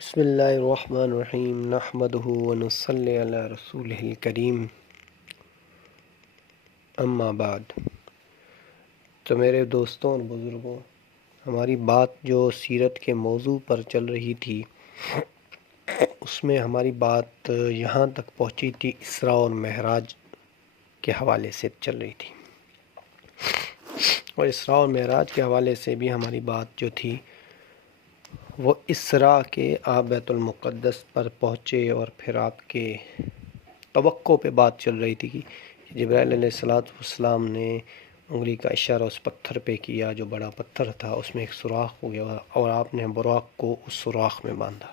بسم اللہ الرحمن الرحیم نحمدہ ونصلی علی رسولہ الکریم اما بعد۔ تو میرے دوستوں اور بزرگوں، ہماری بات جو سیرت کے موضوع پر چل رہی تھی، اس میں ہماری بات یہاں تک پہنچی تھی، اسراء اور معراج کے حوالے سے چل رہی تھی، اور اسراء اور معراج کے حوالے سے بھی ہماری بات جو تھی وہ اسراء کے آپ بیت المقدس پر پہنچے، اور پھر آپ کے توقع پہ بات چل رہی تھی کہ جبرائیل علیہ السلام نے انگلی کا اشارہ اس پتھر پہ کیا، جو بڑا پتھر تھا، اس میں ایک سوراخ ہو گیا اور آپ نے براق کو اس سوراخ میں باندھا۔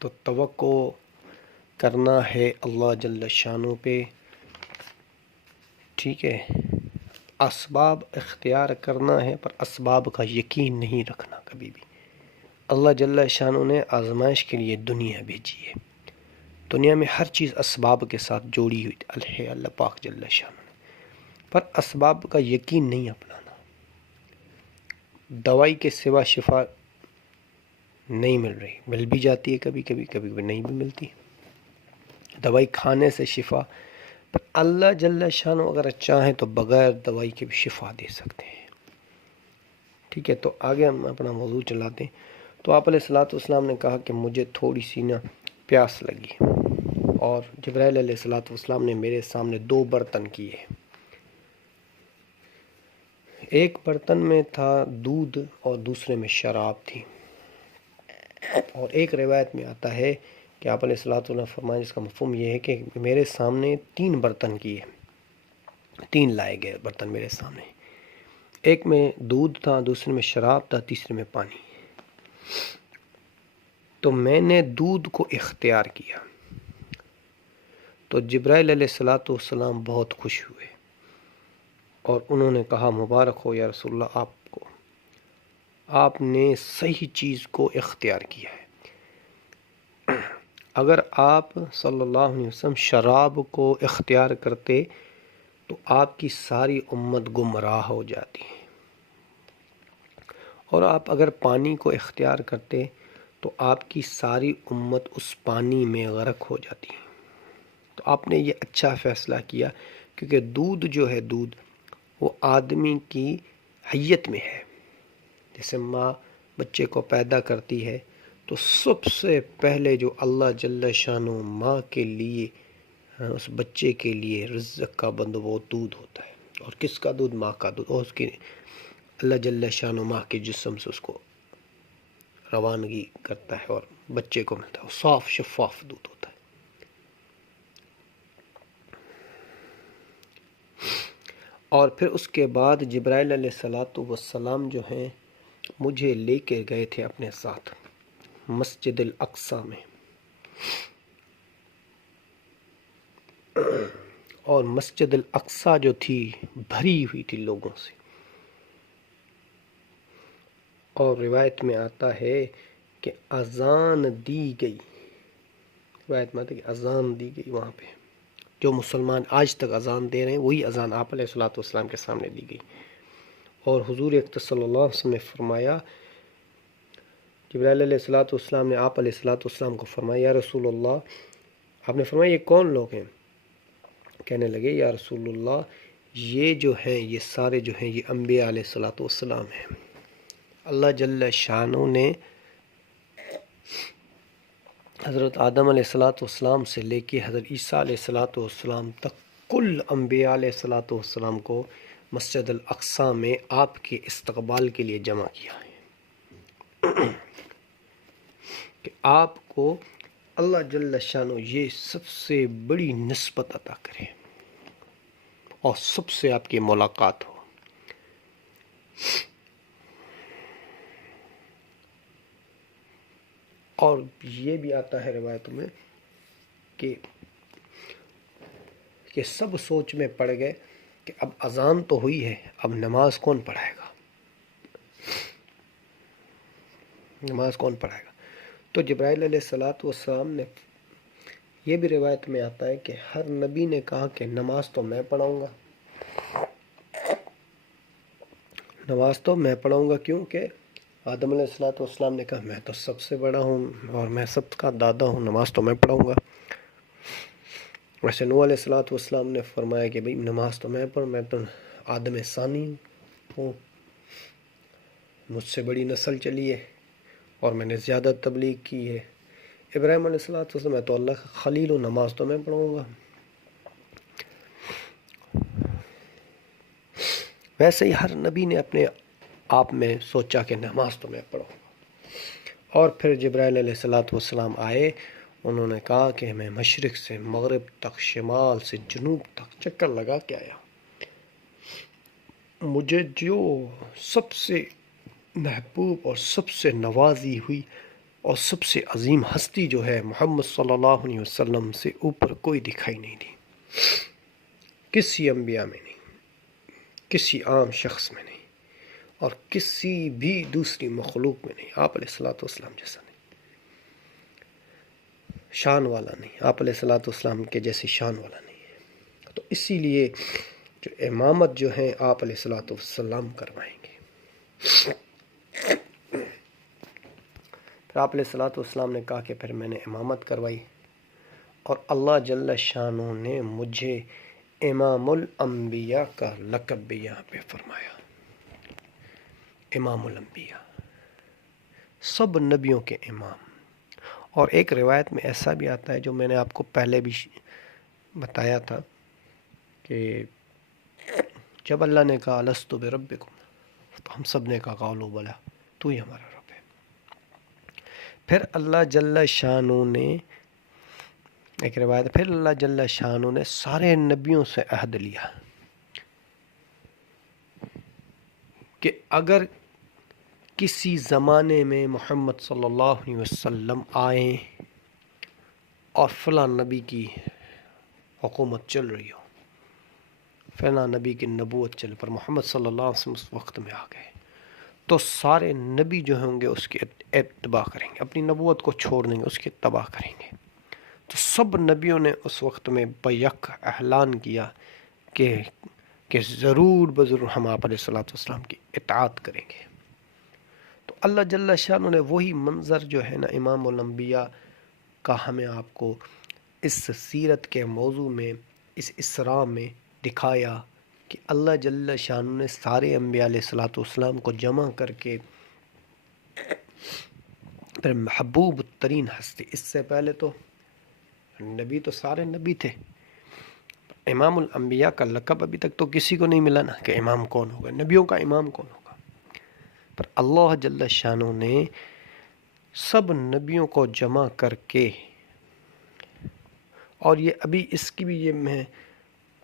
تو توقع کرنا ہے اللہ جل شانہ پہ، ٹھیک ہے، اسباب اختیار کرنا ہے، پر اسباب کا یقین نہیں رکھنا کبھی بھی۔ اللہ جل شانہ نے آزمائش کے لیے دنیا بھیجی ہے، دنیا میں ہر چیز اسباب کے ساتھ جوڑی ہوئی ہے اللہ پاک جل شانہ نے، پر اسباب کا یقین نہیں اپنانا۔ دوائی کے سوا شفا نہیں مل رہی، مل بھی جاتی ہے کبھی کبھی، کبھی کبھی نہیں بھی ملتی، دوائی کھانے سے شفا، پر اللہ جل شانہ اگر چاہیں تو بغیر دوائی کے بھی شفا دے سکتے ہیں، ٹھیک ہے۔ تو آگے ہم اپنا موضوع چلاتے ہیں۔ تو آپ علیہ السلام نے کہا کہ مجھے تھوڑی سی نا پیاس لگی، اور جبرائیل علیہ السلام نے میرے سامنے 2 برتن کیے، ایک برتن میں تھا دودھ اور دوسرے میں شراب تھی، اور ایک روایت میں آتا ہے کہ آپ علیہ السلام فرمائے، جس کا مفہوم یہ ہے کہ میرے سامنے 3 برتن کیے، 3 لائے گئے برتن میرے سامنے، ایک میں دودھ تھا، دوسرے میں شراب تھا، تیسرے میں پانی۔ تو میں نے دودھ کو اختیار کیا، تو جبرائیل علیہ السلام بہت خوش ہوئے، اور انہوں نے کہا مبارک ہو یا رسول اللہ آپ کو، آپ نے صحیح چیز کو اختیار کیا ہے۔ اگر آپ صلی اللہ علیہ وسلم شراب کو اختیار کرتے تو آپ کی ساری امت گمراہ ہو جاتی، اور آپ اگر پانی کو اختیار کرتے تو آپ کی ساری امت اس پانی میں غرق ہو جاتی۔ تو آپ نے یہ اچھا فیصلہ کیا، کیونکہ دودھ جو ہے، دودھ وہ آدمی کی حیت میں ہے، جیسے ماں بچے کو پیدا کرتی ہے تو سب سے پہلے جو اللہ جل شانہ ماں کے لیے، اس بچے کے لیے رزق کا بند وہ دودھ ہوتا ہے، اور کس کا دودھ؟ ماں کا دودھ، اور اس کے اللہ جل شانہ ماں کے جسم سے اس کو روانگی کرتا ہے اور بچے کو ملتا ہے، صاف شفاف دودھ ہوتا ہے۔ اور پھر اس کے بعد جبرائیل علیہ السلام جو ہیں مجھے لے کے گئے تھے اپنے ساتھ مسجد الاقصی میں، اور مسجد الاقصی جو تھی بھری ہوئی تھی لوگوں سے، اور روایت میں آتا ہے کہ اذان دی گئی، روایت میں آتا ہے کہ اذان دی گئی وہاں پہ، جو مسلمان آج تک اذان دے رہے ہیں وہی اذان آپ علیہ السلام کے سامنے دی گئی، اور حضور اکرم صلی اللہ علیہ وسلم نے فرمایا، جبرائیل علیہ السلام نے آپ علیہ السلام کو فرمایا، یا رسول اللہ، آپ نے فرمایا یہ کون لوگ ہیں؟ کہنے لگے یا رسول اللہ یہ جو ہیں، یہ سارے جو ہیں، یہ انبیاء علیہ السلام ہیں۔ اللہ جل شانہ نے حضرت آدم علیہ السلام سے لے کے حضرت عیسیٰ علیہ السلام تک کل انبیاء علیہ السلام کو مسجد الاقصی میں آپ کے استقبال کے لیے جمع کیا ہے، کہ آپ کو اللہ جل شانہ یہ سب سے بڑی نسبت عطا کرے اور سب سے آپ کی ملاقات ہو۔ اور یہ بھی آتا ہے روایتوں میں کہ سب سوچ میں پڑ گئے کہ اب اذان تو ہوئی ہے، اب نماز کون پڑھائے گا، نماز کون پڑھائے گا؟ تو جبرائیل علیہ السلام نے، یہ بھی روایت میں آتا ہے کہ ہر نبی نے کہا کہ نماز تو میں پڑھاؤں گا، نماز تو میں پڑھاؤں گا، کیونکہ آدم علیہ السلام نے کہا میں تو سب سے بڑا ہوں اور میں سب کا دادا ہوں، نماز تو میں پڑھوں گا۔ ویسے نوح علیہ السلام نے فرمایا کہ بھئی نماز تو میں پڑھوں، میں تو آدم ثانی ہوں، مجھ سے بڑی نسل چلی ہے اور میں نے زیادہ تبلیغ کی ہے۔ ابراہیم علیہ السلام میں تو اللہ کا خلیل ہوں، نماز تو میں پڑھوں گا۔ ویسے ہی ہر نبی نے اپنے آپ میں سوچا کہ نماز تو میں پڑھوں گا۔ اور پھر جبرائیل علیہ السلام آئے، انہوں نے کہا کہ میں مشرق سے مغرب تک، شمال سے جنوب تک چکر لگا کے آیا، مجھے جو سب سے محبوب اور سب سے نوازی ہوئی اور سب سے عظیم ہستی جو ہے محمد صلی اللہ علیہ وسلم سے اوپر کوئی دکھائی نہیں دی، کسی انبیاء میں نہیں، کسی عام شخص میں نہیں، اور کسی بھی دوسری مخلوق میں نہیں، آپ علیہ السلام جیسا نہیں، شان والا نہیں، آپ علیہ السلام کے جیسی شان والا نہیں ہے۔ تو اسی لیے جو امامت جو ہے آپ علیہ السلام کروائیں گے۔ پھر آپ علیہ السلام نے کہا کہ پھر میں نے امامت کروائی، اور اللہ جل شانہ نے مجھے امام الانبیاء کا لقب بھی یہاں پہ فرمایا۔ امام الانبیاء، سب نبیوں کے امام۔ اور ایک روایت میں ایسا بھی آتا ہے جو میں نے آپ کو پہلے بھی بتایا تھا کہ جب اللہ نے کہا لست بربکم، تو ہم سب نے کہا قالوا بلی، تو ہی ہمارا رب ہے۔ پھر اللہ جل شانہ نے ایک روایت، پھر اللہ جل شانہ نے سارے نبیوں سے عہد لیا کہ اگر کسی زمانے میں محمد صلی اللہ علیہ وسلم آئیں اور فلاں نبی کی حکومت چل رہی ہو، فلاں نبی کی نبوت چل پر محمد صلی اللہ علیہ وسلم اس وقت میں آ گئے، تو سارے نبی جو ہوں گے اس کی اتباع کریں گے، اپنی نبوت کو چھوڑ دیں گے، اس کی اتباع کریں گے۔ تو سب نبیوں نے اس وقت میں بیک اعلان کیا کہ ضرور بضرور ہم آپ علیہ السلام کی اطاعت کریں گے۔ تو اللہ جل شانہ نے وہی منظر جو ہے نا امام الانبیاء کا ہمیں آپ کو اس سیرت کے موضوع میں، اس اسراء میں دکھایا کہ اللہ جل شانہ نے سارے انبیاء علیہ السلام کو جمع کر کے پھر محبوب ترین ہستی، اس سے پہلے تو نبی تو سارے نبی تھے، امام الانبیاء کا لقب ابھی تک تو کسی کو نہیں ملا نا کہ امام کون ہوگا، نبیوں کا امام کون ہوگا۔ پر اللہ جل شانہ نے سب نبیوں کو جمع کر کے، اور یہ ابھی اس کی بھی یہ میں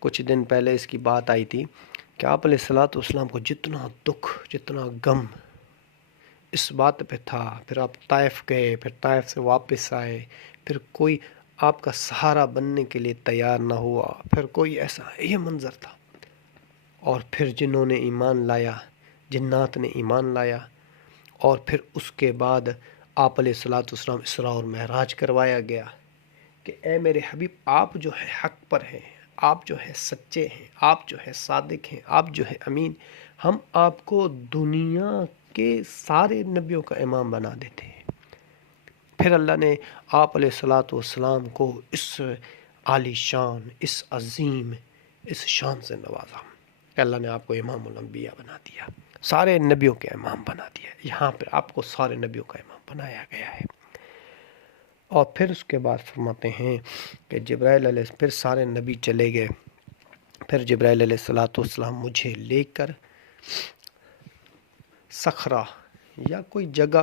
کچھ دن پہلے اس کی بات آئی تھی کہ آپ علیہ السلام کو جتنا دکھ، جتنا غم اس بات پہ تھا، پھر آپ طائف گئے، پھر طائف سے واپس آئے، پھر کوئی آپ کا سہارا بننے کے لیے تیار نہ ہوا، پھر کوئی ایسا، یہ منظر تھا۔ اور پھر جنہوں نے ایمان لایا، جنات نے ایمان لایا، اور پھر اس کے بعد آپ علیہ السلام اسراء اور معراج کروایا گیا کہ اے میرے حبیب، آپ جو ہے حق پر ہیں، آپ جو ہے سچے ہیں، آپ جو ہے صادق ہیں، آپ جو ہے امین، ہم آپ کو دنیا کے سارے نبیوں کا امام بنا دیتے ہیں۔ پھر اللہ نے آپ علیہ السلام کو اس عالی شان، اس عظیم، اس شان سے نوازا کہ اللہ نے آپ کو امام الانبیاء بنا دیا، سارے نبیوں کے امام بنا دیا۔ یہاں پہ آپ کو سارے نبیوں کا امام بنایا گیا ہے۔ اور پھر اس کے بعد فرماتے ہیں کہ جبرائیل علیہ، پھر سارے نبی چلے گئے، پھر جبرائیل علیہ السلام مجھے لے کر صخرہ یا کوئی جگہ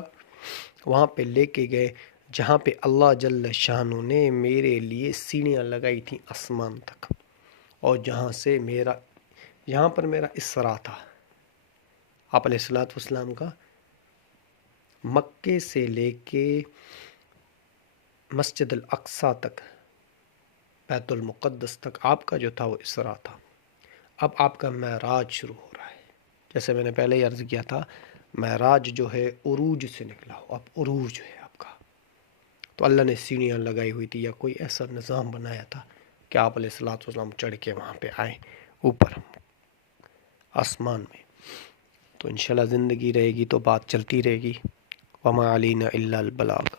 وہاں پہ لے کے گئے جہاں پہ اللہ جل شانہ نے میرے لیے سیڑھیاں لگائی تھیں آسمان تک، اور جہاں سے یہاں پر میرا اسراء تھا، آپ علیہ السلام کا مکے سے لے کے مسجد الاقصیٰ تک، بیت المقدس تک آپ کا جو تھا وہ اسراء تھا۔ اب آپ کا معراج شروع ہو رہا ہے، جیسے میں نے پہلے ہی عرض کیا تھا، معراج جو ہے عروج سے نکلا ہو، اب عروج ہے آپ کا۔ تو اللہ نے سیڑھیاں لگائی ہوئی تھی یا کوئی ایسا نظام بنایا تھا کہ آپ علیہ السلام چڑھ کے وہاں پہ آئے اوپر آسمان میں۔ تو انشاءاللہ زندگی رہے گی تو بات چلتی رہے گی. وما علینا الا البلاغ.